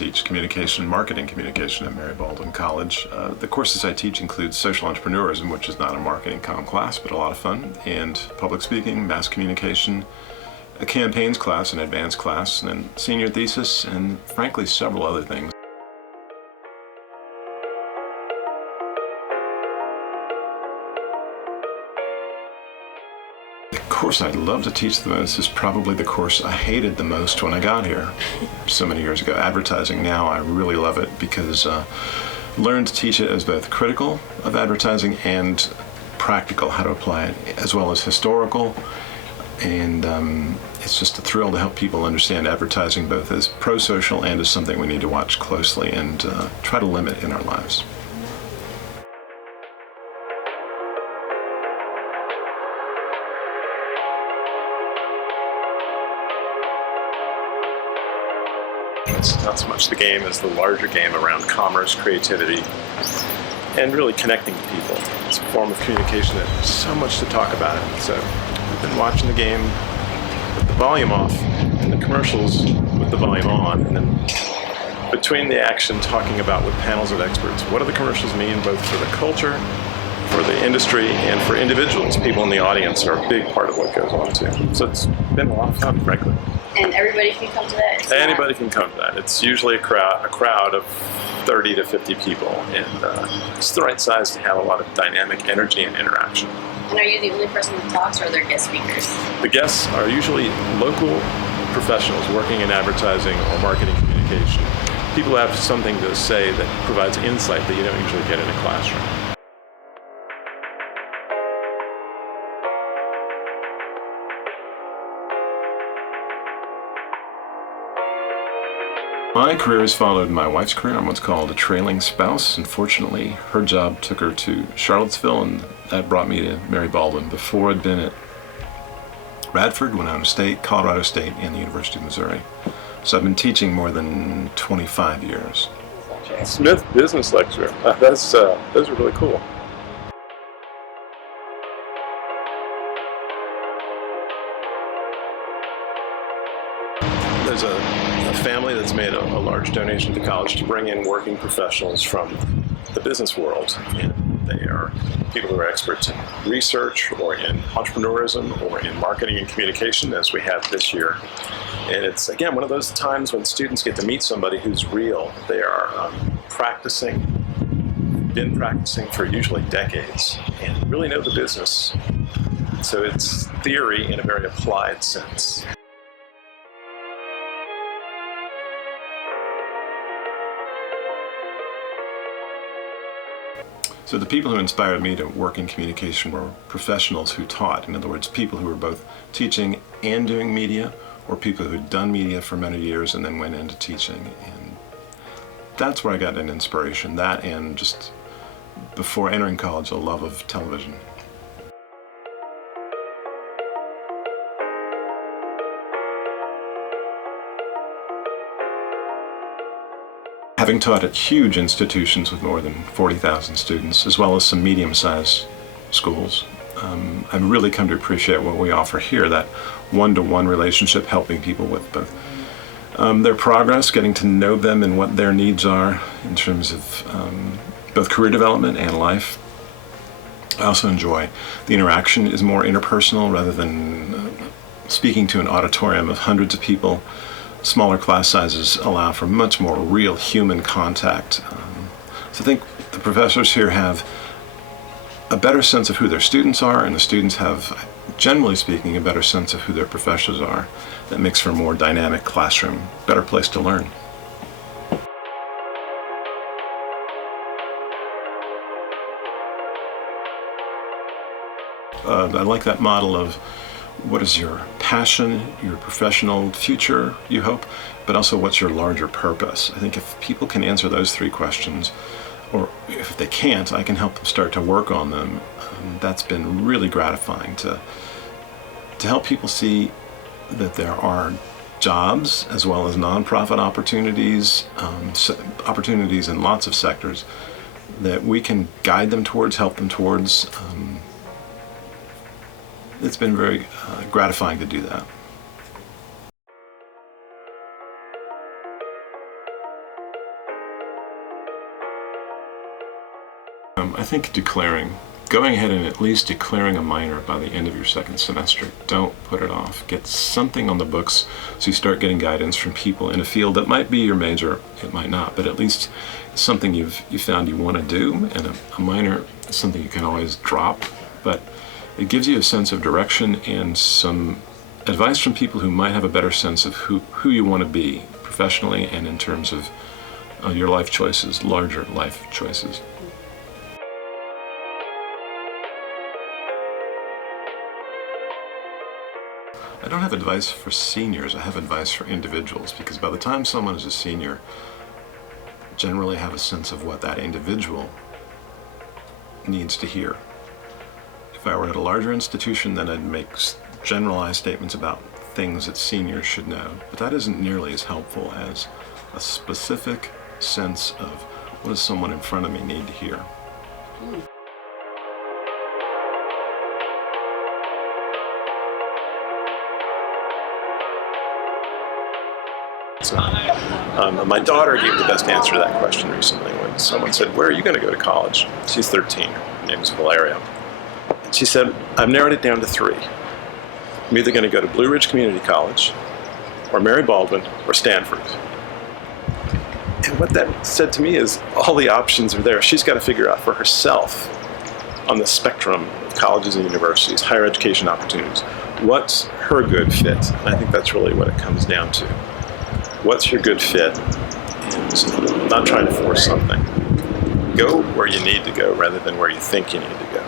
teach communication and marketing communication at Mary Baldwin College. The courses I teach include social entrepreneurism, which is not a marketing comm class, but a lot of fun, and public speaking, mass communication, a campaigns class, an advanced class, and then senior thesis, and frankly, several other things. The course I'd love to teach the most is probably the course I hated the most when I got here so many years ago. Advertising now, I really love it because I learned to teach it as both critical of advertising and practical, how to apply it, as well as historical. And it's just a thrill to help people understand advertising both as pro-social and as something we need to watch closely and try to limit in our lives. It's not so much the game as the larger game around commerce, creativity, and really connecting to people. It's a form of communication that has so much to talk about it. So we've been watching the game with the volume off and the commercials with the volume on, and then between the action talking about with panels of experts, what do the commercials mean both for the culture, for the industry, and for individuals. People in the audience are a big part of what goes on too. So it's been a lot of fun, frankly. And everybody can come to that? Anybody can come to that. It's usually a crowd of 30 to 50 people, and it's the right size to have a lot of dynamic energy and interaction. And are you the only person that talks, or are there guest speakers? The guests are usually local professionals working in advertising or marketing communication. People have something to say that provides insight that you don't usually get in a classroom. My career has followed my wife's career. I'm what's called a trailing spouse. Unfortunately, her job took her to Charlottesville, and that brought me to Mary Baldwin. Before, I'd been at Radford, Winona State, Colorado State, and the University of Missouri. So I've been teaching more than 25 years. Smyth business lecturer. Those are really cool. There's a family that's made a large donation to college to bring in working professionals from the business world. And they are people who are experts in research or in entrepreneurism or in marketing and communication, as we have this year. And it's, again, one of those times when students get to meet somebody who's real. They are been practicing for usually decades and really know the business. So it's theory in a very applied sense. So the people who inspired me to work in communication were professionals who taught. In other words, people who were both teaching and doing media, or people who had done media for many years and then went into teaching. And that's where I got an inspiration. That, and just before entering college, a love of television. Having taught at huge institutions with more than 40,000 students, as well as some medium-sized schools, I've really come to appreciate what we offer here, that one-to-one relationship, helping people with both their progress, getting to know them and what their needs are in terms of both career development and life. I also enjoy the interaction is more interpersonal rather than speaking to an auditorium of hundreds of people. Smaller class sizes allow for much more real human contact. So I think the professors here have a better sense of who their students are, and the students have, generally speaking, a better sense of who their professors are. That makes for a more dynamic classroom, better place to learn. I like that model of what is your passion, your professional future, you hope, but also what's your larger purpose. I think if people can answer those three questions, or if they can't, I can help them start to work on them. That's been really gratifying to help people see that there are jobs as well as nonprofit opportunities, opportunities in lots of sectors that we can guide them towards, help them towards. It's been very gratifying to do that. I think going ahead and at least declaring a minor by the end of your second semester. Don't put it off. Get something on the books so you start getting guidance from people in a field that might be your major, it might not, but at least it's something you found you want to do, and a minor is something you can always drop, but it gives you a sense of direction and some advice from people who might have a better sense of who you want to be professionally and in terms of your life choices, larger life choices. I don't have advice for seniors, I have advice for individuals, because by the time someone is a senior, generally have a sense of what that individual needs to hear. If I were at a larger institution, then I'd make generalized statements about things that seniors should know, but that isn't nearly as helpful as a specific sense of what does someone in front of me need to hear. My daughter gave the best answer to that question recently when someone said, "Where are you going to go to college?" She's 13. Her name is Valeria. And she said, "I've narrowed it down to 3. I'm either going to go to Blue Ridge Community College, or Mary Baldwin, or Stanford." And what that said to me is all the options are there. She's got to figure out for herself on the spectrum of colleges and universities, higher education opportunities, what's her good fit. And I think that's really what it comes down to. What's your good fit? And not trying to force something. Go where you need to go rather than where you think you need to go.